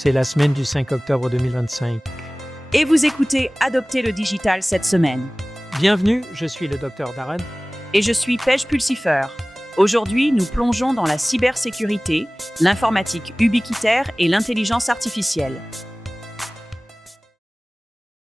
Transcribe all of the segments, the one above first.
C'est la semaine du 5 octobre 2025. Et vous écoutez Adopter le digital cette semaine. Bienvenue, je suis le Dr Darren. Et je suis Paige Pulsifer. Aujourd'hui, nous plongeons dans la cybersécurité, l'informatique ubiquitaire et l'intelligence artificielle.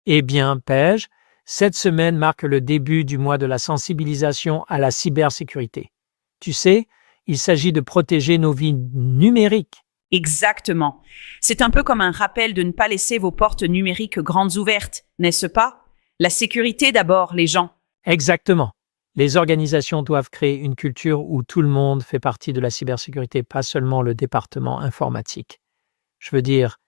Eh bien, Paige, cette semaine marque le début du mois de la sensibilisation à la cybersécurité. Tu sais, il s'agit de protéger nos vies numériques. Exactement. C'est un peu comme un rappel de ne pas laisser vos portes numériques grandes ouvertes, n'est-ce pas? La sécurité d'abord, les gens. Exactement. Les organisations doivent créer une culture où tout le monde fait partie de la cybersécurité, pas seulement le département informatique. Je veux dire,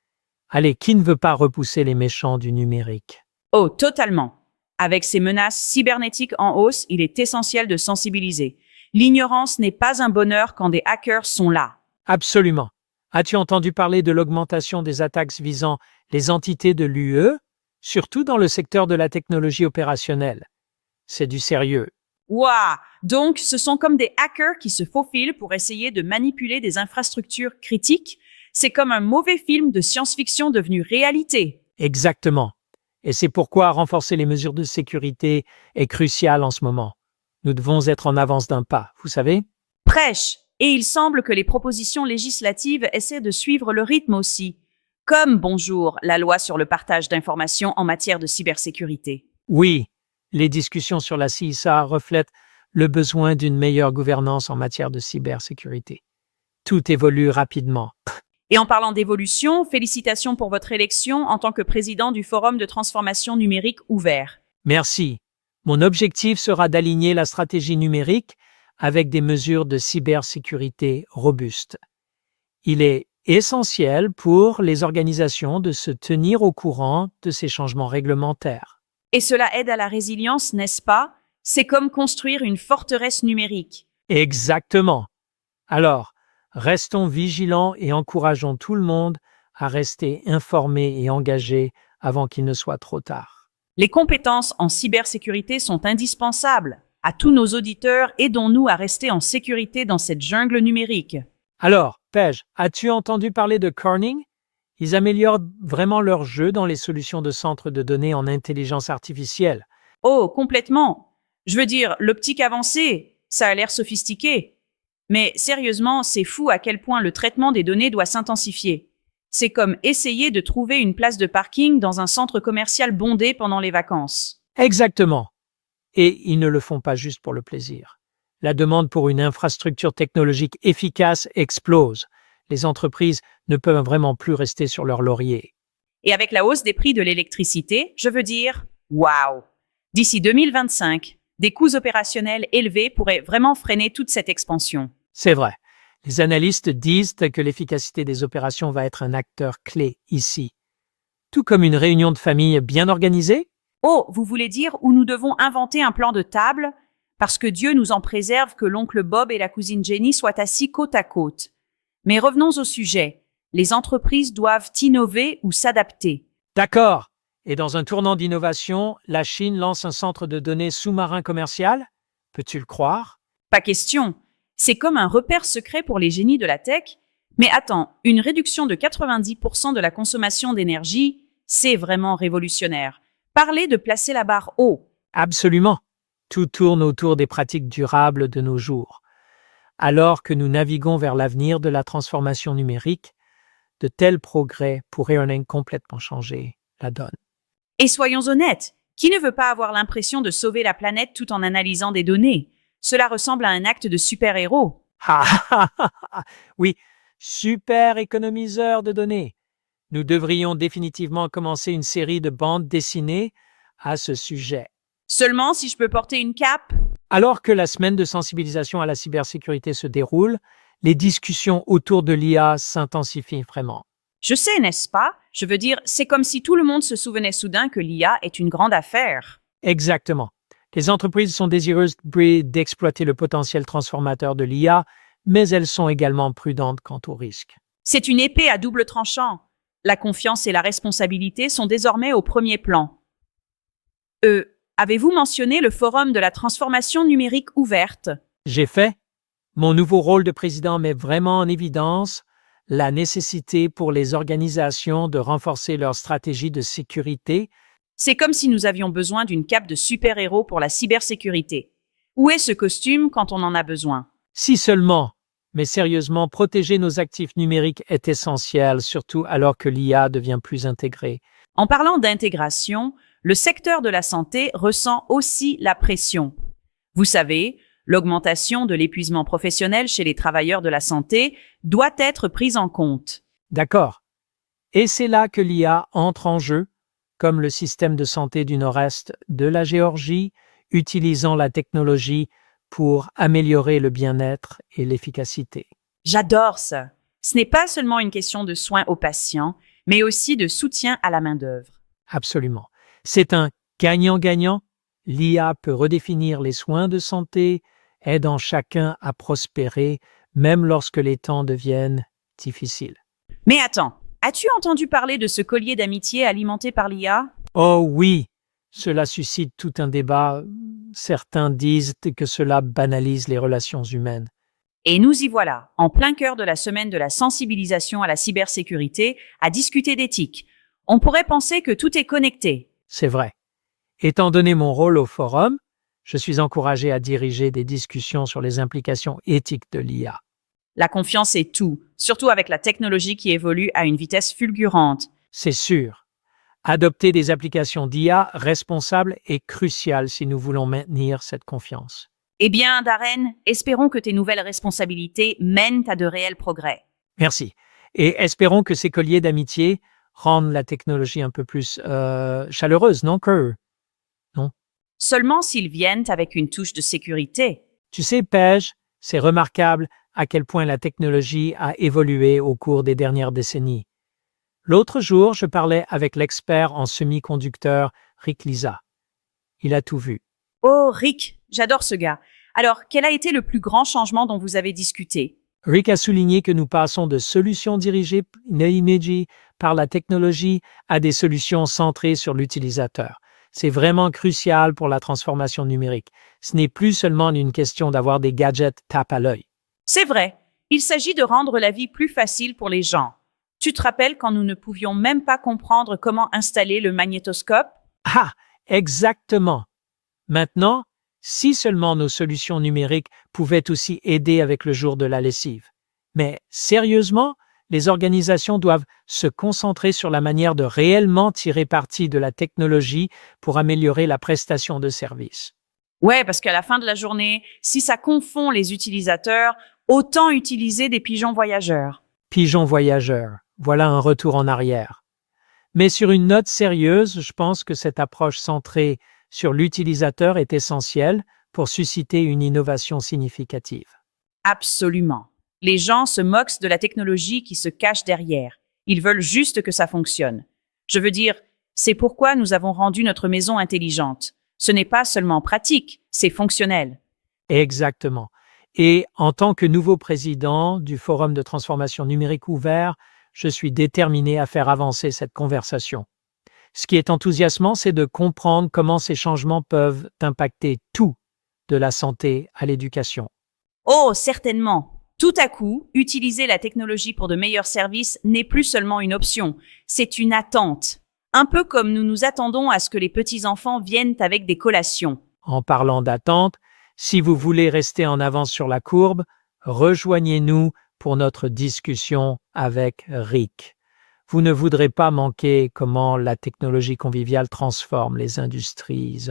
allez, qui ne veut pas repousser les méchants du numérique? Oh, totalement. Avec ces menaces cybernétiques en hausse, il est essentiel de sensibiliser. L'ignorance n'est pas un bonheur quand des hackers sont là. Absolument. As-tu entendu parler de l'augmentation des attaques visant les entités de l'UE, surtout dans le secteur de la technologie opérationnelle? C'est du sérieux. Waouh! Donc, ce sont comme des hackers qui se faufilent pour essayer de manipuler des infrastructures critiques. C'est comme un mauvais film de science-fiction devenu réalité. Exactement. Et c'est pourquoi renforcer les mesures de sécurité est crucial en ce moment. Nous devons être en avance d'un pas, vous savez? Prêche! Et il semble que les propositions législatives essaient de suivre le rythme aussi. Comme, bonjour, la loi sur le partage d'informations en matière de cybersécurité. Oui, les discussions sur la CISA reflètent le besoin d'une meilleure gouvernance en matière de cybersécurité. Tout évolue rapidement. Et en parlant d'évolution, félicitations pour votre élection en tant que président du Forum de transformation numérique ouvert. Merci. Mon objectif sera d'aligner la stratégie numérique avec des mesures de cybersécurité robustes. Il est essentiel pour les organisations de se tenir au courant de ces changements réglementaires. Et cela aide à la résilience, n'est-ce pas? C'est comme construire une forteresse numérique. Exactement. Alors, restons vigilants et encourageons tout le monde à rester informé et engagé avant qu'il ne soit trop tard. Les compétences en cybersécurité sont indispensables. À tous nos auditeurs, aidons-nous à rester en sécurité dans cette jungle numérique. Alors, Paige, as-tu entendu parler de Corning? Ils améliorent vraiment leur jeu dans les solutions de centres de données en intelligence artificielle. Oh, complètement. Je veux dire, l'optique avancée, ça a l'air sophistiqué. Mais sérieusement, c'est fou à quel point le traitement des données doit s'intensifier. C'est comme essayer de trouver une place de parking dans un centre commercial bondé pendant les vacances. Exactement. Et ils ne le font pas juste pour le plaisir. La demande pour une infrastructure technologique efficace explose. Les entreprises ne peuvent vraiment plus rester sur leur laurier. Et avec la hausse des prix de l'électricité, je veux dire, waouh! D'ici 2025, des coûts opérationnels élevés pourraient vraiment freiner toute cette expansion. C'est vrai. Les analystes disent que l'efficacité des opérations va être un acteur clé ici. Tout comme une réunion de famille bien organisée? Oh, vous voulez dire où nous devons inventer un plan de table? Parce que Dieu nous en préserve que l'oncle Bob et la cousine Jenny soient assis côte à côte. Mais revenons au sujet. Les entreprises doivent innover ou s'adapter. D'accord. Et dans un tournant d'innovation, la Chine lance un centre de données sous-marin commercial? Peux-tu le croire? Pas question. C'est comme un repère secret pour les génies de la tech. Mais attends, une réduction de 90% de la consommation d'énergie, c'est vraiment révolutionnaire. Parlez de placer la barre haut. Absolument. Tout tourne autour des pratiques durables de nos jours. Alors que nous naviguons vers l'avenir de la transformation numérique, de tels progrès pourraient complètement changer la donne. Et soyons honnêtes, qui ne veut pas avoir l'impression de sauver la planète tout en analysant des données? Cela ressemble à un acte de super-héros. Oui, super économiseur de données. Nous devrions définitivement commencer une série de bandes dessinées à ce sujet. Seulement si je peux porter une cape? Alors que la semaine de sensibilisation à la cybersécurité se déroule, les discussions autour de l'IA s'intensifient vraiment. Je sais, n'est-ce pas? Je veux dire, c'est comme si tout le monde se souvenait soudain que l'IA est une grande affaire. Exactement. Les entreprises sont désireuses d'exploiter le potentiel transformateur de l'IA, mais elles sont également prudentes quant aux risques. C'est une épée à double tranchant. La confiance et la responsabilité sont désormais au premier plan. Avez-vous mentionné le Forum de la transformation numérique ouverte? J'ai fait. Mon nouveau rôle de président met vraiment en évidence la nécessité pour les organisations de renforcer leur stratégie de sécurité. C'est comme si nous avions besoin d'une cape de super-héros pour la cybersécurité. Où est ce costume quand on en a besoin? Si seulement, mais sérieusement, protéger nos actifs numériques est essentiel, surtout alors que l'IA devient plus intégrée. En parlant d'intégration, le secteur de la santé ressent aussi la pression. Vous savez, l'augmentation de l'épuisement professionnel chez les travailleurs de la santé doit être prise en compte. D'accord. Et c'est là que l'IA entre en jeu, comme le système de santé du nord-est de la Géorgie, utilisant la technologie pour améliorer le bien-être et l'efficacité. J'adore ça. Ce n'est pas seulement une question de soins aux patients, mais aussi de soutien à la main-d'œuvre. Absolument. C'est un gagnant-gagnant. L'IA peut redéfinir les soins de santé, aidant chacun à prospérer, même lorsque les temps deviennent difficiles. Mais attends, as-tu entendu parler de ce collier d'amitié alimenté par l'IA? Oh oui, cela suscite tout un débat. Certains disent que cela banalise les relations humaines. Et nous y voilà, en plein cœur de la semaine de la sensibilisation à la cybersécurité, à discuter d'éthique. On pourrait penser que tout est connecté. C'est vrai. Étant donné mon rôle au forum, je suis encouragé à diriger des discussions sur les implications éthiques de l'IA. La confiance est tout, surtout avec la technologie qui évolue à une vitesse fulgurante. C'est sûr. Adopter des applications d'IA responsables est crucial si nous voulons maintenir cette confiance. Eh bien, Darren, espérons que tes nouvelles responsabilités mènent à de réels progrès. Merci. Et espérons que ces colliers d'amitié rendent la technologie un peu plus chaleureuse, non, Kerr? Seulement s'ils viennent avec une touche de sécurité. Tu sais, Paige, c'est remarquable à quel point la technologie a évolué au cours des dernières décennies. L'autre jour, je parlais avec l'expert en semi-conducteurs, Rick Lisa. Il a tout vu. Oh, Rick, j'adore ce gars. Alors, quel a été le plus grand changement dont vous avez discuté? Rick a souligné que nous passons de solutions dirigées par la technologie à des solutions centrées sur l'utilisateur. C'est vraiment crucial pour la transformation numérique. Ce n'est plus seulement une question d'avoir des gadgets tape à l'œil. C'est vrai, il s'agit de rendre la vie plus facile pour les gens. Tu te rappelles quand nous ne pouvions même pas comprendre comment installer le magnétoscope? Ah, exactement. Maintenant, si seulement nos solutions numériques pouvaient aussi aider avec le jour de la lessive. Mais sérieusement, les organisations doivent se concentrer sur la manière de réellement tirer parti de la technologie pour améliorer la prestation de services. Ouais, parce qu'à la fin de la journée, si ça confond les utilisateurs, autant utiliser des pigeons voyageurs. Pigeons voyageurs, voilà un retour en arrière. Mais sur une note sérieuse, je pense que cette approche centrée sur l'utilisateur est essentielle pour susciter une innovation significative. Absolument. Les gens se moquent de la technologie qui se cache derrière. Ils veulent juste que ça fonctionne. Je veux dire, c'est pourquoi nous avons rendu notre maison intelligente. Ce n'est pas seulement pratique, c'est fonctionnel. Exactement. Et en tant que nouveau président du Forum de transformation numérique ouvert, je suis déterminé à faire avancer cette conversation. Ce qui est enthousiasmant, c'est de comprendre comment ces changements peuvent impacter tout, de la santé à l'éducation. Oh, certainement. Tout à coup, utiliser la technologie pour de meilleurs services n'est plus seulement une option, c'est une attente. Un peu comme nous nous attendons à ce que les petits-enfants viennent avec des collations. En parlant d'attente, si vous voulez rester en avance sur la courbe, rejoignez-nous pour notre discussion avec Rick. Vous ne voudrez pas manquer comment la technologie conviviale transforme les industries.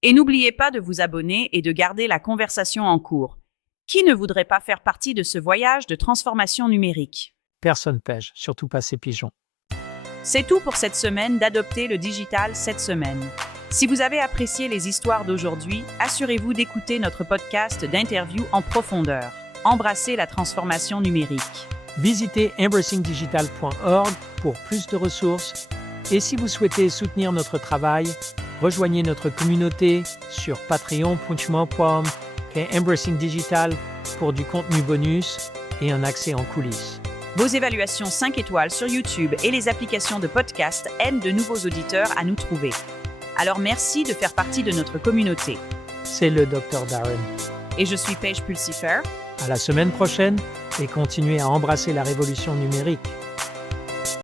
Et n'oubliez pas de vous abonner et de garder la conversation en cours. Qui ne voudrait pas faire partie de ce voyage de transformation numérique? Personne pêche, surtout pas ces pigeons. C'est tout pour cette semaine d'Adopter le digital cette semaine. Si vous avez apprécié les histoires d'aujourd'hui, assurez-vous d'écouter notre podcast d'interview en profondeur. Embrassez la transformation numérique. Visitez embracingdigital.org pour plus de ressources. Et si vous souhaitez soutenir notre travail, rejoignez notre communauté sur patreon.com/Embracing Digital pour du contenu bonus et un accès en coulisses. Vos évaluations 5 étoiles sur YouTube et les applications de podcast aident de nouveaux auditeurs à nous trouver. Alors merci de faire partie de notre communauté. C'est le Dr. Darren. Et je suis Paige Pulsifer. À la semaine prochaine et continuez à embrasser la révolution numérique.